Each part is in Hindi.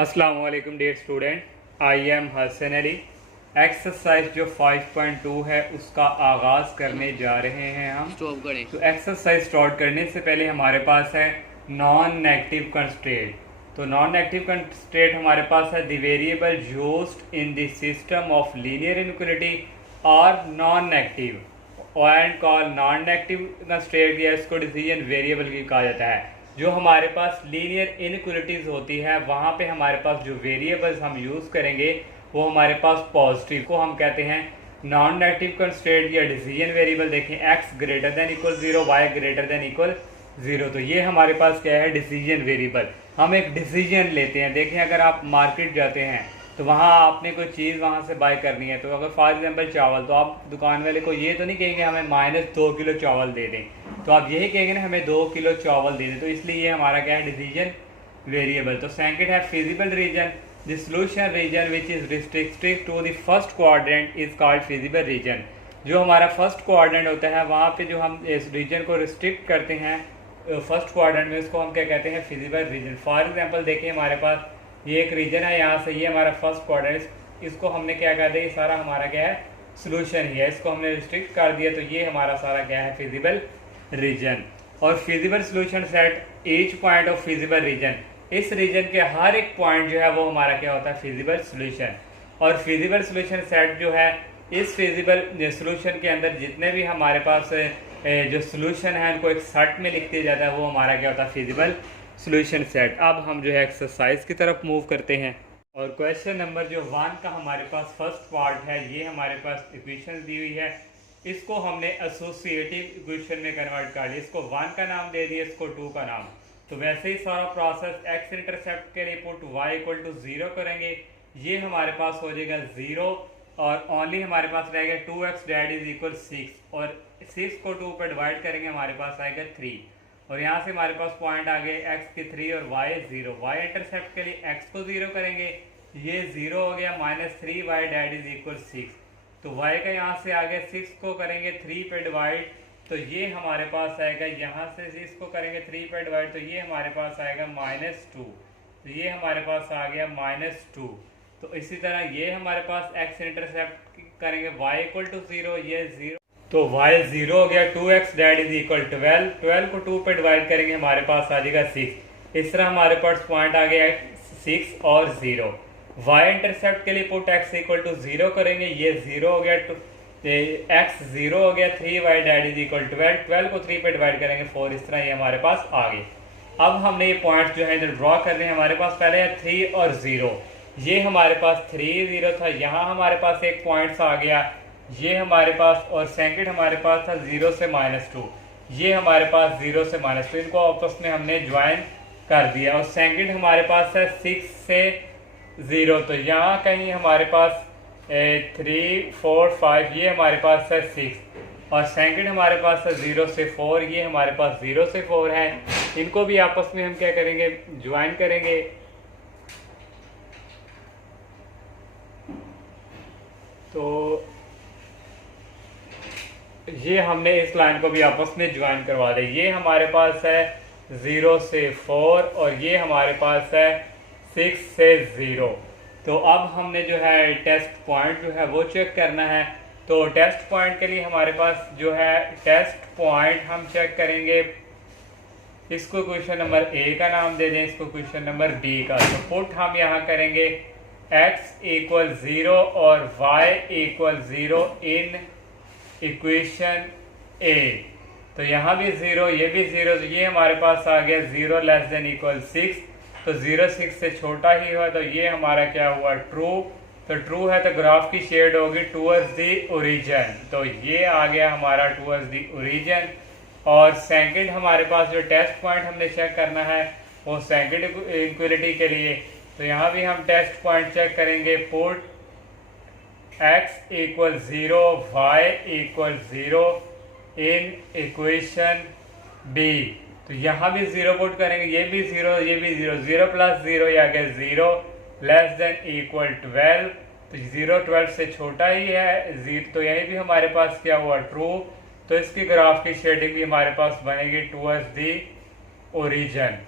अस्सलाम वालेकुम dear student, I am Hasan Ali. Exercise जो 5.2 है उसका आगाज़ करने जा रहे हैं हम। तो एक्सरसाइज स्टार्ट करने से पहले हमारे पास है नॉन नेगेटिव कंस्ट्रेंट। तो नॉन नेगेटिव कंस्ट्रेंट हमारे पास है the variable used in the system of linear inequality और non negative and call non negative constraint या इसको डिसीजन वेरिएबल की कहा जाता है। जो हमारे पास लीनियर इनइक्वालिटीज होती है वहाँ पे हमारे पास जो वेरिएबल्स हम यूज़ करेंगे वो हमारे पास पॉजिटिव को हम कहते हैं नॉन नेगेटिव कंस्ट्रेंट या डिसीजन वेरिएबल। देखें x greater than equal 0, y greater than equal 0, तो ये हमारे पास क्या है, डिसीजन वेरिएबल। हम एक डिसीजन लेते हैं। देखें अगर आप मार्केट जाते हैं तो वहाँ आपने कोई चीज़ वहाँ से बाय करनी है, तो अगर फॉर एग्जांपल चावल, तो आप दुकान वाले को ये तो नहीं कहेंगे हमें -2 किलो चावल दे दें, तो आप यही कहेंगे ना हमें 2 किलो चावल दे दें। तो इसलिए ये हमारा क्या है, डिसीजन वेरिएबल। तो सेकंड है feasible region. The solution region which is restricted to the first quadrant is called feasible region. जो हमारा फर्स्ट क्वाड्रेंट होता है वहाँ पे जो हम इस रीजन को रिस्ट्रिक्ट करते हैं फर्स्ट क्वाड्रेंट में, उसको हम क्या कहते हैं, फिजिबल रीजन। फॉर एग्जांपल देखिए हमारे पास ये एक रीजन है, यहाँ से ये हमारा फर्स्ट क्वाड्रेंट, इसको हमने क्या कर दिया, ये सारा हमारा क्या है, सोल्यूशन ही है, इसको हमने रिस्ट्रिक्ट कर दिया, तो ये हमारा सारा क्या है, फिजिबल रीजन। और feasible solution set each point of feasible region, इस रीजन के हर एक पॉइंट जो है वो हमारा क्या होता है, फिजिबल सोल्यूशन। और फिजिबल सोल्यूशन सेट जो है, इस फिजिबल सोल्यूशन के अंदर जितने भी हमारे पास जो सोल्यूशन है उनको एक सेट में लिख दिया जाता है, वो हमारा क्या होता है, फिजिबल सोल्यूशन सेट। अब हम जो है एक्सरसाइज की तरफ मूव करते हैं। और क्वेश्चन नंबर जो 1 का हमारे पास फर्स्ट पार्ट है, ये हमारे पास इक्वेशन दी हुई है, इसको हमने एसोसिएटिव इक्वेशन में कन्वर्ट कर दिया। इसको 1 का नाम दे दिया, इसको 2 का नाम। तो वैसे ही सारा प्रोसेस एक्स इंटरसेप्ट के लिए पुट y इक्वल टू 0 करेंगे, ये हमारे पास हो जाएगा 0 और ओनली हमारे पास रहेगा 2x डैट इज इक्वल 6 और 6 को 2 पर डिवाइड करेंगे, हमारे पास आएगा 3 और यहाँ से हमारे पास पॉइंट आ गए x के 3 और y 0। y इंटरसेप्ट के लिए x को 0 करेंगे, ये 0 हो गया, -3y डैट इज इक्वल 6। तो y का यहाँ से आ गया, 6 को करेंगे 3 पे डिवाइड, तो ये हमारे पास आएगा, यहाँ से इसको करेंगे 3 पे डिवाइड, तो ये हमारे पास आएगा -2, तो ये हमारे पास आ गया -2। तो इसी तरह ये हमारे पास x इंटरसेप्ट करेंगे, y इक्वल टू 0, ये 0, तो y 0 हो गया, 2x डैट इज इक्वल 12, 12 को 2 पे डिवाइड करेंगे, हमारे पास आ जाएगा 6। इस तरह हमारे पास पॉइंट आ गया 6 और 0। y इंटरसेप्ट के लिए पुट x इक्वल टू 0 करेंगे, ये 0 हो गया, x 0 हो गया, 3y डैट इज इक्वल 12, 12 को 3 पे डिवाइड करेंगे 4। इस तरह ये हमारे पास आ गए। अब हमने ये पॉइंट जो है इधर ड्रॉ करने हैं। हमारे पास पहले है 3 और 0, ये हमारे पास 3 0 था, यहाँ हमारे पास एक पॉइंट आ गया, ये हमारे पास, और सेकंड हमारे पास था 0 से -2, ये हमारे पास 0 से -2, इनको आपस में हमने ज्वाइन कर दिया। और सेकंड हमारे पास है 6 से 0, तो यहाँ कहीं हमारे पास 3 4 5, ये हमारे पास है 6 और सेकंड हमारे पास है 0 से 4, ये हमारे पास 0 से 4 है। इनको भी आपस में हम क्या करेंगे, ज्वाइन करेंगे। तो ये हमने इस लाइन को भी आपस में ज्वाइन करवा दिया। ये हमारे पास है 0 से 4 और ये हमारे पास है 6 से 0। तो अब हमने जो है टेस्ट पॉइंट जो है वो चेक करना है। तो टेस्ट पॉइंट के लिए हमारे पास जो है टेस्ट पॉइंट हम चेक करेंगे, इसको क्वेश्चन नंबर ए का नाम दे दें, इसको क्वेश्चन नंबर बी का। तो पुट हम यहाँ करेंगे x इक्वल 0 और y इक्वल 0 इन इक्वेशन ए। तो यहाँ भी 0, ये भी 0, तो ये हमारे पास आ गया 0 लेस देन इक्वल 6, तो 0 6 से छोटा ही हुआ, तो ये हमारा क्या हुआ, ट्रू। तो ट्रू है तो ग्राफ की शेड होगी टूवर्ड्स द ओरिजिन, तो ये आ गया हमारा टूवर्ड्स द ओरिजिन। और सेकंड हमारे पास जो टेस्ट पॉइंट हमने चेक करना है वो सेकंड इक्वलिटी के लिए, तो यहाँ भी हम टेस्ट पॉइंट चेक करेंगे, put x equal 0 y equal 0 in equation B. तो यहाँ भी 0 पुट करेंगे, ये भी 0, ये भी 0, 0 प्लस 0 या अगर 0 लेस देन इक्वल 12, तो 0 12 से छोटा ही है 0, तो यही भी हमारे पास क्या हुआ, ट्रू। तो इसकी ग्राफ की शेडिंग भी हमारे पास बनेगी टूवर्ड्स दी ओरिजिन।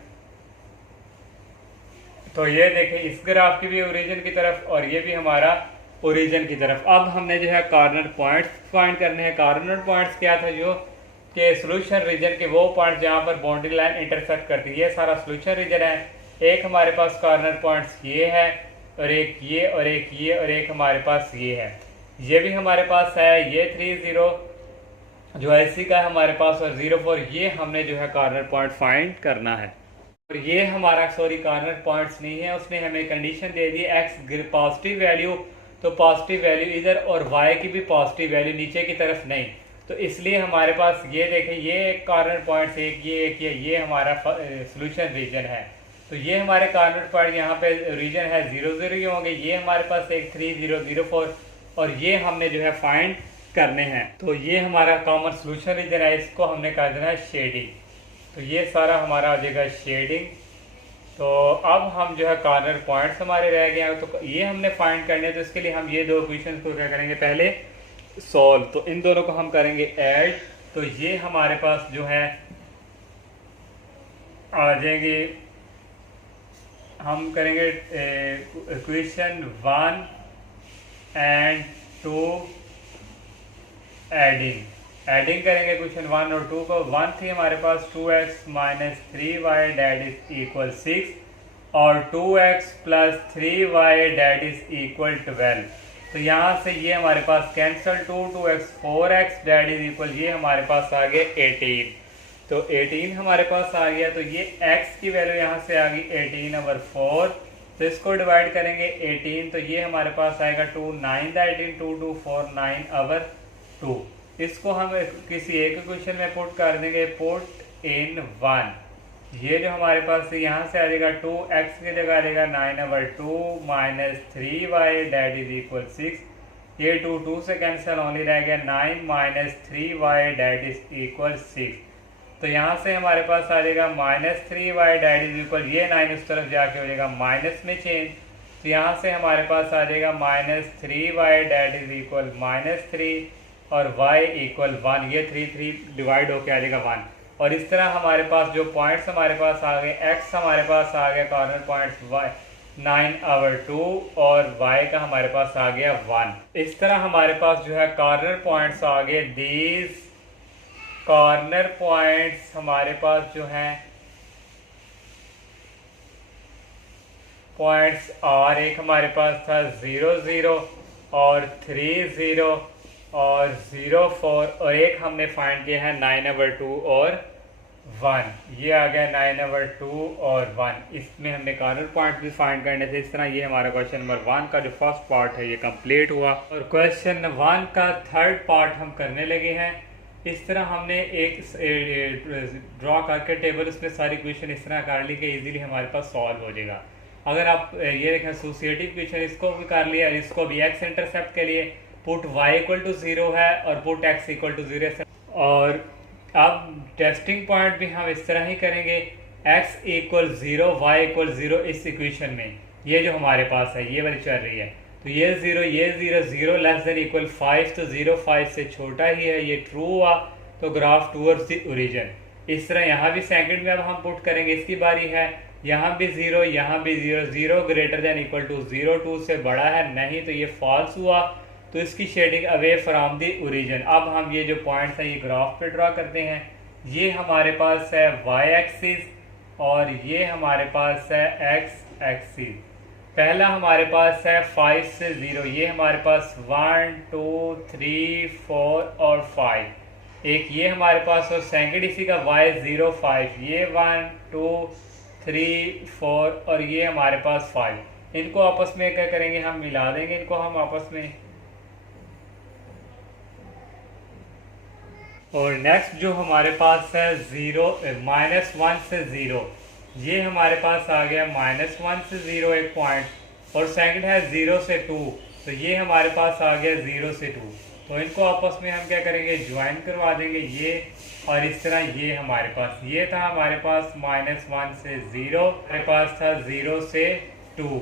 तो ये देखें इस ग्राफ की भी ओरिजिन की तरफ और ये भी हमारा ओरिजिन की तरफ। अब हमने जो है कॉर्नर पॉइंट्स फाइंड करने हैं। कॉर्नर पॉइंट्स क्या था, जो कि सॉल्यूशन रीजन के वो पॉइंट जहाँ पर बाउंड्री लाइन इंटरसेक्ट करती है, ये सारा सॉल्यूशन रीजन है। एक हमारे पास कॉर्नर पॉइंट्स ये है और एक ये और एक ये और एक हमारे पास ये है। ये भी हमारे पास है, ये 30 जो IC का है हमारे पास और 04, ये हमने जो है कॉर्नर पॉइंट फाइंड करना है। और ये हमारा कॉर्नर पॉइंट्स नहीं है, उसने हमें कंडीशन दे दी x पॉजिटिव वैल्यू, तो पॉजिटिव वैल्यू इधर और y की भी पॉजिटिव वैल्यू नीचे की तरफ नहीं। तो इसलिए हमारे पास ये देखें, ये कॉर्नर पॉइंट्स एक ये हमारा सॉल्यूशन रीजन है। तो ये हमारे कॉर्नर पॉइंट यहाँ पे रीजन है 00 ये होंगे, ये हमारे पास एक 3004 और ये हमने जो है फाइंड करने हैं। तो ये हमारा कॉमन सॉल्यूशन रीजन है, इसको हमने कर देना है शेडिंग। तो ये सारा हमारा आ जाएगा शेडिंग। तो अब हम जो है कॉर्नर पॉइंट्स हमारे रह गए हैं, तो ये हमने फाइंड करने हैं। तो इसके लिए हम ये दो इक्वेशन को क्या करेंगे, पहले सॉल्व। तो इन दोनों को हम करेंगे ऐड। तो ये हमारे पास जो है आ जाएंगे, हम करेंगे इक्वेशन 1 एंड 2 एडिंग करेंगे इक्वेशन 1 और 2 को। 1 थी हमारे पास 2x minus 3y that is equal 6 और 2x plus 3y that is equal 12। तो यहाँ से ये हमारे पास cancel, 2x 4x that is equal, ये हमारे पास आ गए 18। तो 18 हमारे पास आ गया। तो ये x की वैल्यू यहाँ से आ गई 18/4। तो इसको डिवाइड करेंगे 18, तो ये हमारे पास आएगा 2 9 18 2 2 4 9/2। इसको हम किसी एक इक्वेशन में पुट कर देंगे, पुट इन 1। ये जो हमारे पास यहाँ से आ जाएगा 2x की जगह आ जाएगा 9/2 minus 3y that is equal 6। ये 2 से कैंसिल ओनली रह गया 9 minus 3y that is equal 6। तो यहाँ से हमारे पास आ जाएगा minus 3y that is equal, ये 9 उस तरफ जाके हो जाएगा माइनस में चेंज। तो यहाँ से हमारे पास आ जाएगा minus 3y that is equal minus 3 और y इक्वल 1। ये 3 डिवाइड होके आ जाएगा 1। और इस तरह हमारे पास जो पॉइंट्स हमारे पास आ गए, x हमारे पास आ गया कॉर्नर पॉइंट्स 9/2 और y का हमारे पास आ गया 1। इस तरह हमारे पास जो है कॉर्नर पॉइंट्स आ गए। दीज कॉर्नर पॉइंट्स हमारे पास जो हैं पॉइंट्स आर, एक हमारे पास था 00 और 30 और 04 और एक हमने फाइंड किया है 9/2 और 1। ये आ गया 9/2 और 1। इसमें हमने कॉर्नर पॉइंट भी फाइंड करने थे। इस तरह ये हमारा क्वेश्चन नंबर 1 का जो फर्स्ट पार्ट है ये कंप्लीट हुआ और क्वेश्चन 1 का थर्ड पार्ट हम करने लगे हैं। इस तरह हमने एक ड्रॉ करके टेबल उसमें सारी क्वेश्चन इस तरह कर ली कि इजीली हमारे पास सॉल्व हो जाएगा। अगर आप ये देखें एसोसिएटिव क्वेश्चन, इसको भी कर लिया, इसको भी एक्स इंटरसेप्ट के लिए पुट y = 0 है और पुट x = 0 है। और अब टेस्टिंग पॉइंट भी हम इस तरह ही करेंगे, x = 0 y = 0 इस इक्वेशन में ये जो हमारे पास है ये वाली चल रही है। तो ये 0 0 लेस देन इक्वल 5, तो 0 5 से छोटा ही है, ये ट्रू हुआ। तो ग्राफ टूवर्ड्स द ओरिजिन। इस तरह यहाँ भी सेकंड में अब हम पुट करेंगे, इसकी बारी है। यहाँ भी 0, यहाँ भी 0, 0 ग्रेटर देन इक्वल टू 0, 2 से बड़ा है नहीं, तो ये फॉल्स हुआ। तो इसकी shading away from the origin. अब हम ये जो पॉइंट्स हैं ये ग्राफ पे ड्रॉ करते हैं। ये हमारे पास है y एक्सिस और ये हमारे पास है x एक्सिस। पहला हमारे पास है 5 से 0, ये हमारे पास 1 2 3 4 और 5। एक ये हमारे पास और सेकंड इसी का y 0 5, ये 1 2 3 4 और ये हमारे पास 5। इनको आपस में क्या करेंगे, हम मिला देंगे इनको हम आपस में। और नेक्स्ट जो हमारे पास है -1 से 0, ये हमारे पास आ गया -1 से 0 एक पॉइंट और सेकंड है 0 से 2, तो ये हमारे पास आ गया 0 से 2। तो इनको आपस में हम क्या करेंगे, ज्वाइन करवा देंगे ये। और इस तरह ये हमारे पास ये था हमारे पास -1 से 0, हमारे पास था 0 से 2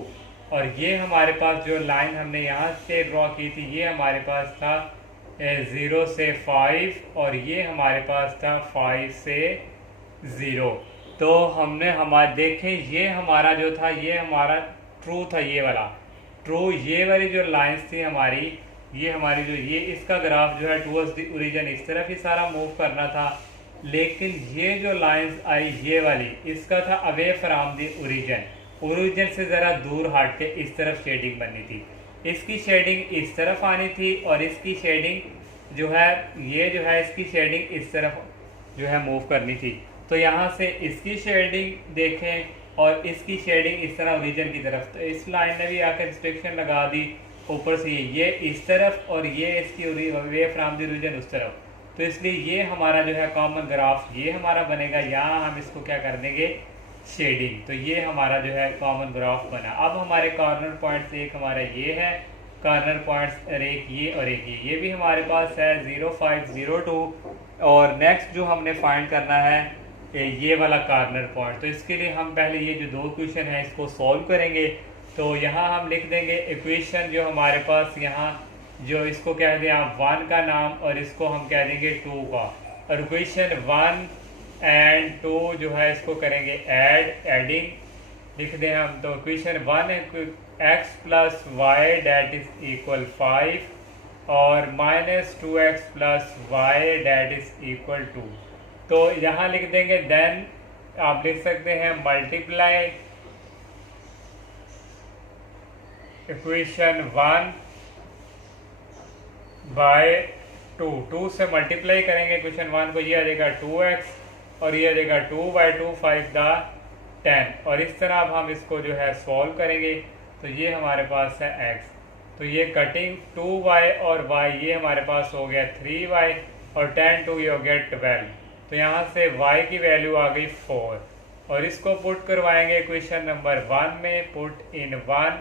और ये हमारे पास जो लाइन हमने यहाँ से ड्रॉ की थी ये हमारे पास था 0 से 5 और ये हमारे पास था 5 से 0। तो हमने हमारा देखें, ये हमारा जो था ये हमारा ट्रू था, ये वाला ट्रू, ये वाली जो लाइंस थी हमारी, ये हमारी जो ये इसका ग्राफ जो है टूवर्ड्स द ओरिजिन इस तरफ ही सारा मूव करना था। लेकिन ये जो लाइंस आई ये वाली, इसका था away from the origin, origin से ज़रा दूर हट के इस तरफ शेडिंग बननी थी। इसकी शेडिंग इस तरफ आनी थी और इसकी शेडिंग जो है ये जो है इसकी शेडिंग इस तरफ जो है मूव करनी थी। तो यहाँ से इसकी शेडिंग देखें और इसकी शेडिंग इस तरह ओरिजिन की तरफ, तो इस लाइन ने भी आकर रिस्ट्रिक्शन लगा दी ऊपर से, ये इस तरफ और ये इसकी वे फ्रॉम द ओरिजिन उस तरफ। तो इसलिए ये हमारा जो है कॉमन ग्राफ ये हमारा बनेगा। यहाँ हम इसको क्या कर देंगे, शेडिंग। तो ये हमारा जो है कॉमन ग्राफ बना। अब हमारे कॉर्नर पॉइंट्स एक हमारा ये है, कॉर्नर पॉइंट्स एक ये और एक ये भी हमारे पास है 0, 5, 0, 2। और नेक्स्ट जो हमने फाइंड करना है ये वाला कॉर्नर पॉइंट। तो इसके लिए हम पहले ये जो दो इक्वेशन है इसको सॉल्व करेंगे। तो यहाँ हम लिख देंगे इक्वेशन जो हमारे पास यहाँ जो इसको कह दें आप 1 का नाम और इसको हम कह देंगे 2 का, और इक्वेशन 1 एंड 2 जो है इसको करेंगे एडिंग लिख दें हम। तो इक्वेशन 1 है x plus y that is equal 5 और minus 2x plus y that is equal 2। तो यहाँ लिख देंगे, देन आप लिख सकते हैं मल्टीप्लाई इक्वेशन 1 बाय 2, 2 से मल्टीप्लाई करेंगे इक्वेशन 1 को, ये आ जाएगा 2x और ये आ जाएगा 2 बाई 2 5 दा 10। और इस तरह अब हम इसको जो है सॉल्व करेंगे। तो ये हमारे पास है x, तो ये कटिंग 2y और y ये हमारे पास हो गया 3y और 10 2 ये हो गया 12। तो यहाँ से y की वैल्यू आ गई 4 और इसको पुट करवाएंगे इक्वेशन नंबर 1 में, पुट इन 1।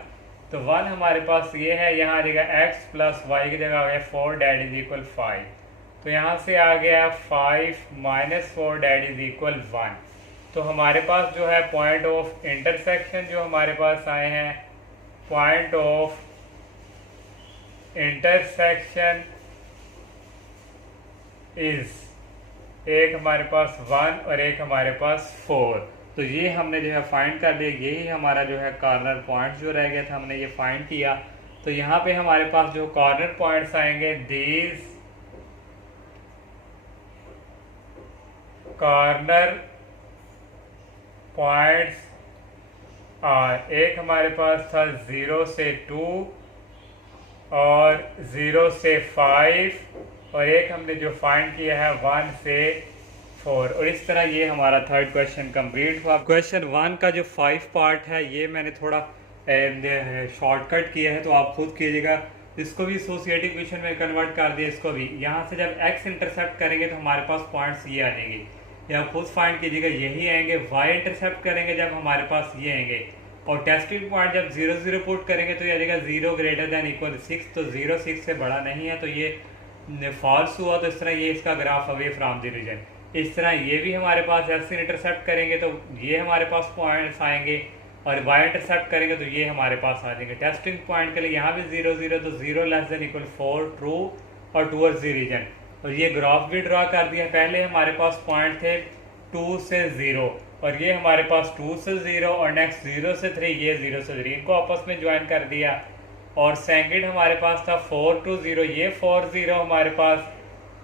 तो 1 हमारे पास ये है, यहाँ आ जाएगा x प्लस वाई की जगह आ गया 4 डेट इज इक्वल 5। तो यहाँ से आ गया 5 माइनस 4 डेट इज इक्वल 1। तो हमारे पास जो है पॉइंट ऑफ इंटरसेक्शन जो हमारे पास आए हैं, पॉइंट ऑफ इंटरसेक्शन इज एक हमारे पास 1 और एक हमारे पास 4। तो ये हमने जो है फाइंड कर लिया, यही हमारा जो है कॉर्नर पॉइंट जो रह गया था हमने ये फाइंड किया। तो यहाँ पे हमारे पास जो कॉर्नर पॉइंट्स आएंगे, दीज कॉर्नर पॉइंट्स और एक हमारे पास था 0 से 2 और 0 से 5 और एक हमने जो फाइंड किया है 1 से 4। और इस तरह ये हमारा थर्ड क्वेश्चन कंप्लीट हुआ। क्वेश्चन 1 का जो 5 पार्ट है ये मैंने थोड़ा शॉर्टकट किया है, तो आप खुद कीजिएगा। इसको भी एसोसिएटिव इक्वेशन में कन्वर्ट कर दिया। इसको भी यहाँ से जब x इंटरसेप्ट करेंगे तो हमारे पास पॉइंट्स ये आ जाएंगे, ये आप खुद फाइंड कीजिएगा, यही आएंगे। y इंटरसेप्ट करेंगे जब हमारे पास ये आएंगे और टेस्टिंग पॉइंट जब 0 0 पुट करेंगे तो ये आ जाएगा 0 ग्रेटर दैन इक्वल 6। तो 0 6 से बड़ा नहीं है, तो ये फॉल्स हुआ। तो इस तरह ये इसका graph away from the region. इस तरह ये भी हमारे पास x इंटरसेप्ट करेंगे तो ये हमारे पास पॉइंट्स आएंगे और y इंटरसेप्ट करेंगे तो ये हमारे पास आ जाएंगे। टेस्टिंग पॉइंट के लिए यहाँ भी 0 0, तो 0 लेस देन इक्वल 4 ट्रू और टूवर्ड्स द रीजन। और ये ग्राफ भी ड्रा कर दिया। पहले हमारे पास पॉइंट थे 2 से 0 और ये हमारे पास 2 से 0 और नेक्स्ट 0 से 3, ये 0 से 3, इनको आपस में ज्वाइन कर दिया। और सेकंड हमारे पास था 4 to 0, ये 4 0 हमारे पास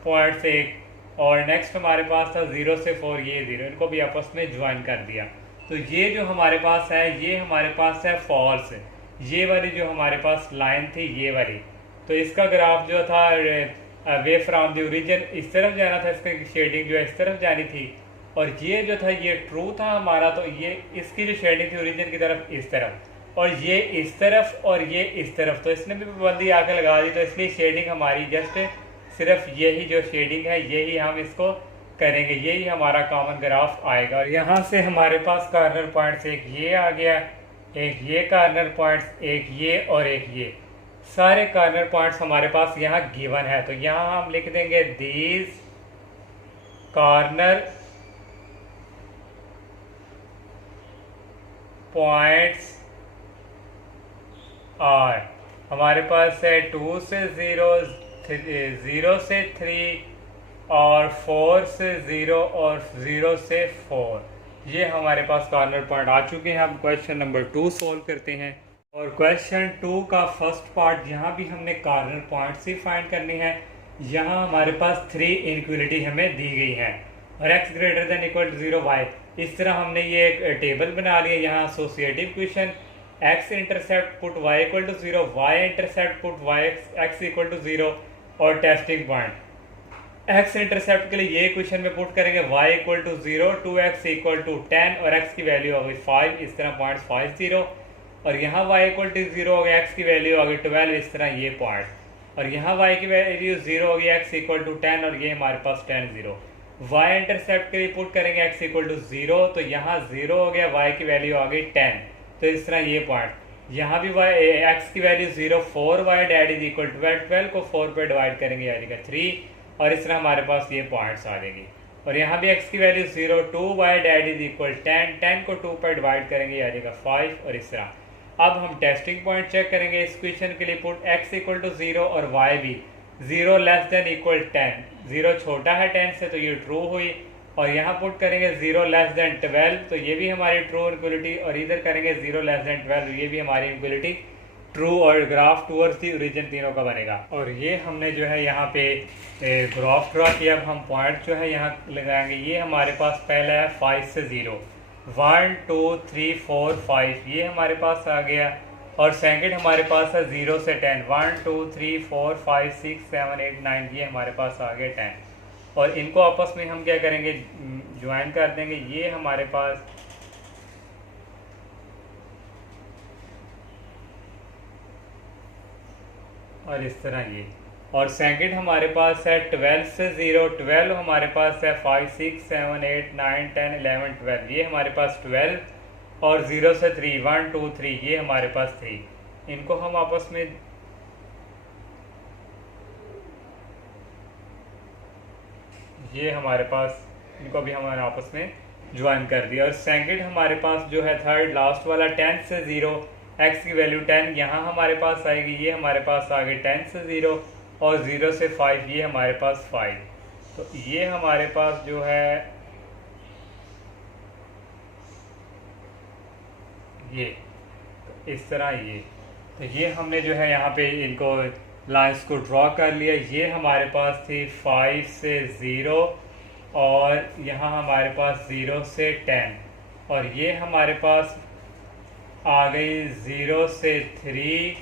पॉइंट से एक, और नेक्स्ट हमारे पास था 0 से 4, ये 0, इनको भी आपस में ज्वाइन कर दिया। तो ये जो हमारे पास है ये हमारे पास है फॉल्स, ये वाली जो हमारे पास लाइन थी ये वाली। तो इसका ग्राफ जो था वे फ्रॉम द ओरिजिन इस तरफ जाना था, इसका शेडिंग जो है इस तरफ जानी थी। और ये जो था ये ट्रू था हमारा, तो ये इसकी जो शेडिंग थी ओरिजिन की तरफ इस तरफ, और ये इस तरफ और ये इस तरफ। तो इसने भी पाबंदी आकर लगा दी। तो इसलिए शेडिंग हमारी जस्ट सिर्फ यही जो शेडिंग है यही हम इसको करेंगे, यही हमारा कॉमन ग्राफ आएगा। और यहाँ से हमारे पास कॉर्नर पॉइंट्स एक ये आ गया, एक ये कॉर्नर पॉइंट्स, एक ये और एक ये, सारे कॉर्नर पॉइंट्स हमारे पास यहाँ गिवन है। तो यहाँ हम लिख देंगे दीज कॉर्नर पॉइंट्स और हमारे पास है 2 से 0, 0 से 3 और 4 से 0 और 0 से 4। ये हमारे पास कॉर्नर पॉइंट आ चुके हैं। अब क्वेश्चन नंबर 2 सॉल्व करते हैं। और क्वेश्चन 2 का फर्स्ट पार्ट, यहाँ भी हमने कॉर्नर पॉइंट से फाइंड करनी है। यहाँ हमारे पास 3 इनक्वलिटी हमें दी गई है और x greater than equal to 0 y। इस तरह हमने ये एक टेबल बना लिया। यहाँ associative question, x intercept put y equal to 0, y intercept put y x equal to 0 और टेस्टिंग पॉइंट। x इंटरसेप्ट के लिए ये क्वेश्चन में पुट करेंगे y equal to 0, 2x equal to 10 और x की वैल्यू आ गई 5। इस तरह पॉइंट 5 0 और यहाँ y इक्वल टू 0 हो गया, x की वैल्यू आ गई 12। इस तरह ये पॉइंट और यहाँ y की वैल्यू 0 हो गई, x इक्वल टू 10 और ये हमारे पास 10 0। y इंटरसेप्ट के लिए पुट करेंगे x इक्वल टू 0, तो यहाँ 0 हो गया, y की वैल्यू आ गई 10। तो इस तरह ये पॉइंट यहाँ भी x की value 0, 4y that is equal to 12 को 4 पे डिवाइड करेंगे यानी कि 3 और इस तरह हमारे पास ये पॉइंट्स आ जाएंगी। और यहाँ भी x की value 0, 2y dad is equal 10, 10 को 2 पर डिवाइड करेंगे यानी कि 5 और इस तरह। अब हम टेस्टिंग पॉइंट चेक करेंगे। इस क्वेश्चन के लिए पुट x इक्वल टू 0 और y भी 0 लेस देन इक्वल 10, 0 छोटा है 10 से तो ये ट्रू हुई। और यहाँ पुट करेंगे 0 लेस देन 12, तो ये भी हमारी ट्रू इक्वलिटी। और इधर करेंगे 0 लेस देन 12, ये भी हमारी इक्वलिटी ट्रू। और ग्राफ टूवर्ड्स दी ओरिजिन तीनों का बनेगा। और ये हमने जो है यहाँ पे ग्राफ ड्रा किया। अब हम पॉइंट जो है यहाँ लगाएंगे। ये हमारे पास पहला है 5 से 0, 1 2 3 4 5, ये हमारे पास आ गया। और सेकंड हमारे पास है 0 से 10, 1 2 3 4 5 6 7 8 9, ये हमारे पास आ गया 10। और इनको आपस में हम क्या करेंगे, ज्वाइन कर देंगे। ये हमारे पास और इस तरह ये। और सेकंड हमारे पास है 12 से 0, 12 हमारे पास है 5 6 7 8 9 10 11 12, ये हमारे पास 12। और 0 से 3, 1 2 3, ये हमारे पास 3। इनको हम आपस में ये हमारे पास इनको भी हमारे आपस में ज्वाइन कर दिया। और सेकंड हमारे पास जो है थर्ड लास्ट वाला 10 से 0, x की वैल्यू 10 यहाँ हमारे पास आएगी। ये हमारे पास आ गई 10 से 0 और 0 से 5, ये हमारे पास 5। तो ये हमारे पास जो है ये तो इस तरह ये। तो ये हमने जो है यहाँ पे इनको लाइंस को ड्रॉ कर लिया। ये हमारे पास थी 5 से 0 और यहाँ हमारे पास 0 से 10 और ये हमारे पास आ गई 0 से 3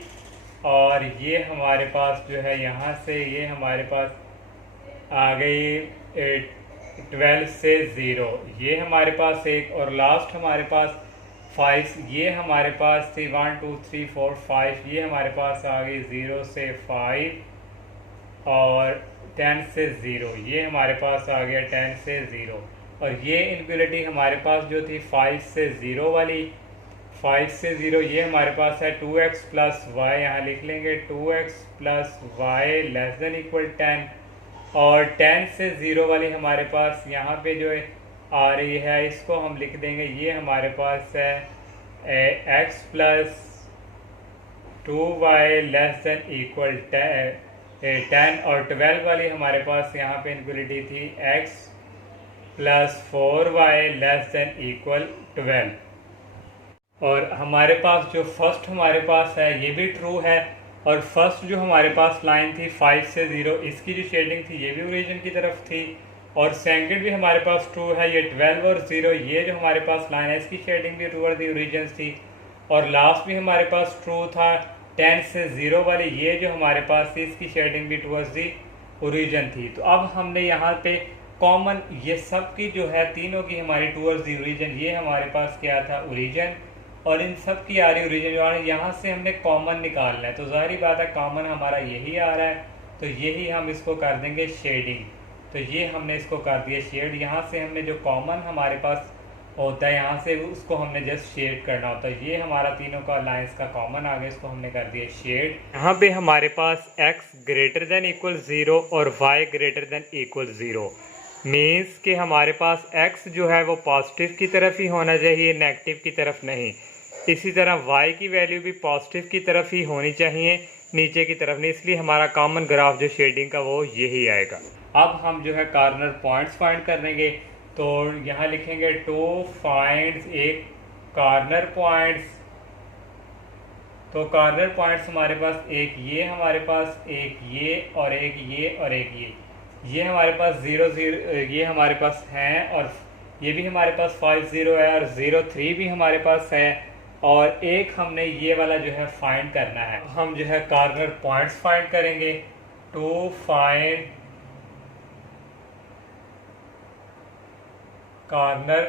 और ये हमारे पास जो है यहाँ से ये हमारे पास आ गई 12 से 0, ये हमारे पास एक। और लास्ट हमारे पास 5, ये हमारे पास थी 1 2 3 4 5, ये हमारे पास आ गई 0 से 5 और 10 से 0, ये हमारे पास आ गया 10 से 0। और ये इनक्वलिटी हमारे पास जो थी 5 से 0 वाली, 5 से 0, ये हमारे पास है 2x प्लस वाई, यहाँ लिख लेंगे 2x plus y less than equal 10। और 10 से 0 वाली हमारे पास यहाँ पे जो आ रही है इसको हम लिख देंगे, ये हमारे पास है x plus 2y less than equal 10। और 12 वाली हमारे पास यहाँ पे इनक्वलिटी थी x plus 4y less than equal 12। और हमारे पास जो फर्स्ट हमारे पास है ये भी ट्रू है। और फर्स्ट जो हमारे पास लाइन थी 5 से 0, इसकी जो शेडिंग थी ये भी ओरिजिन की तरफ थी। और सेकंड भी हमारे पास ट्रू है, ये 12 और 0, ये जो हमारे पास लाइन है इसकी शेडिंग भी टूवर्ड दी ओरिजिन थी। और लास्ट भी हमारे पास ट्रू था 10 से 0 वाली, ये जो हमारे पास थी इसकी शेडिंग भी टूवर्ड्स दी ओरिजिन थी। तो अब हमने यहाँ पे कॉमन ये सब की जो है तीनों की हमारी टूवर्ड्स दी ओरिजिन, ये हमारे पास क्या था ओरिजिन और इन सब की आ रही ओरिजिन जो यहाँ से हमने कॉमन निकालना है। तो ज़ाहिर बात है कॉमन हमारा यही आ रहा है, तो यही हम इसको कर देंगे शेडिंग। तो ये हमने इसको कर दिया शेड। यहाँ से हमने जो कॉमन हमारे पास होता है यहाँ से उसको हमने जस्ट शेड करना होता है। ये हमारा तीनों का लाइंस का कॉमन आ गया, इसको हमने कर दिया शेड। यहाँ पे हमारे पास x ग्रेटर देन इक्वल 0 और y greater than equal 0 means कि हमारे पास x जो है वो पॉजिटिव की तरफ ही होना चाहिए, नेगेटिव की तरफ नहीं। इसी तरह y की वैल्यू भी पॉजिटिव की तरफ ही होनी चाहिए, नीचे की तरफ नहीं। इसलिए हमारा कॉमन ग्राफ जो शेडिंग का वो यही आएगा। अब हम जो है कॉर्नर पॉइंट्स फाइंड कर लेंगे। तो यहाँ लिखेंगे टू फाइंड्स एक कार्नर पॉइंट्स। तो कार्नर पॉइंट्स हमारे पास एक ये, हमारे पास एक ये और एक ये और एक ये हमारे पास 0 0 ये हमारे पास हैं, और ये भी हमारे पास 5 0 है, और 0 3 भी हमारे पास है, और एक हमने ये वाला जो है फाइंड करना है। हम जो है कार्नर पॉइंट्स फाइंड करेंगे। टू फाइंड कार्नर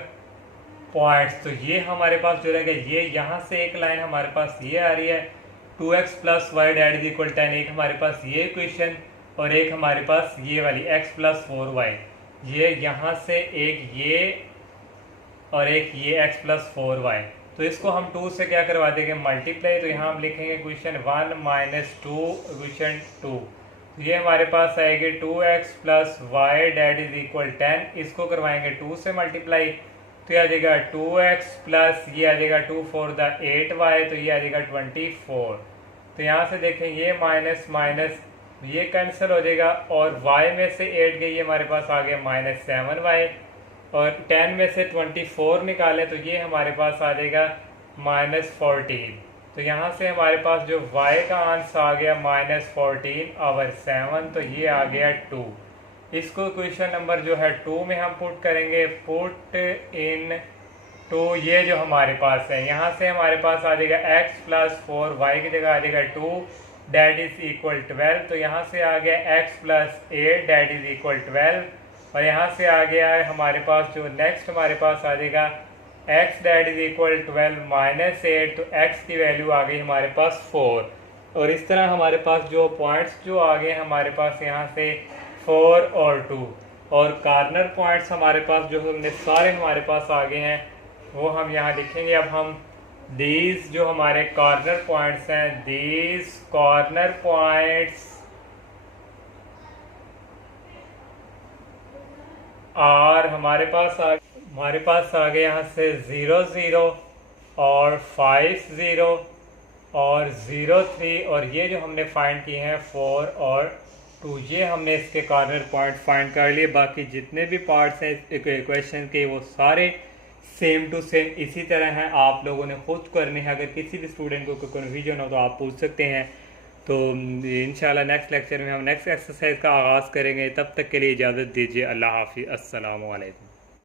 पॉइंट्स, तो ये हमारे पास जो रहेगा, ये यहाँ से एक लाइन हमारे पास ये आ रही है 2x plus y that is equal 10, एक हमारे पास ये इक्वेशन, और एक हमारे पास ये वाली x प्लस 4y, ये यहाँ से एक ये और एक ये x प्लस 4y। तो इसको हम 2 से क्या करवा देंगे, मल्टीप्लाई। तो यहाँ हम लिखेंगे इक्वेशन 1 माइनस 2 इक्वेशन 2, ये हमारे पास आएगी 2x plus y that is equal 10, इसको करवाएंगे 2 से मल्टीप्लाई, तो ये आ जाएगा 2x प्लस ये आ जाएगा 2 4 द 8y, तो ये आ जाएगा 24। तो यहाँ से देखें ये माइनस माइनस ये कैंसिल हो जाएगा, और y में से 8 गई, ये हमारे पास आ गया माइनस 7y, और 10 में से 24 निकालें तो ये हमारे पास आ जाएगा माइनस 14। तो यहाँ से हमारे पास जो y का आंसर आ गया माइनस 14 ओवर 7, तो ये आ गया 2। इसको क्वेश्चन नंबर जो है 2 में हम पुट करेंगे, पुट इन 2, ये जो हमारे पास है, यहाँ से हमारे पास आ जाएगा x प्लस 4y की जगह आ जाएगा 2 डेट इज इक्वल 12, तो यहाँ से आ गया x plus 8 that is equal 12, और यहाँ से आ गया है हमारे पास जो नेक्स्ट हमारे पास आ जाएगा x that is equal 12 minus 8, तो x की वैल्यू आ गई हमारे पास 4। और इस तरह हमारे पास जो पॉइंट्स जो आ गए हमारे पास यहाँ से 4 और 2, और कार्नर पॉइंट्स हमारे पास जो हमने सारे हमारे पास आ गए हैं वो हम यहाँ लिखेंगे। अब हम दीज जो हमारे कार्नर पॉइंट्स हैं, दीज कार्नर पॉइंट्स आर हमारे पास आ गए यहाँ से 0 0 और 5 0 और 0 3, और ये जो हमने फाइंड किए हैं 4 और 2, ये हमने इसके कार्नर पॉइंट फाइंड कर लिए। बाकी जितने भी पार्ट्स हैं इक्वेशन के वो सारे सेम टू सेम इसी तरह हैं, आप लोगों ने खुद करने हैं। अगर किसी भी स्टूडेंट को कोई कन्फ्यूजन हो तो आप पूछ सकते हैं। तो इंशाल्लाह नेक्स्ट लेक्चर में हम नेक्स्ट एक्सरसाइज का आगाज़ करेंगे। तब तक के लिए इजाज़त दीजिए। अल्लाह हाफिज़, अस्सलामु अलैकुम।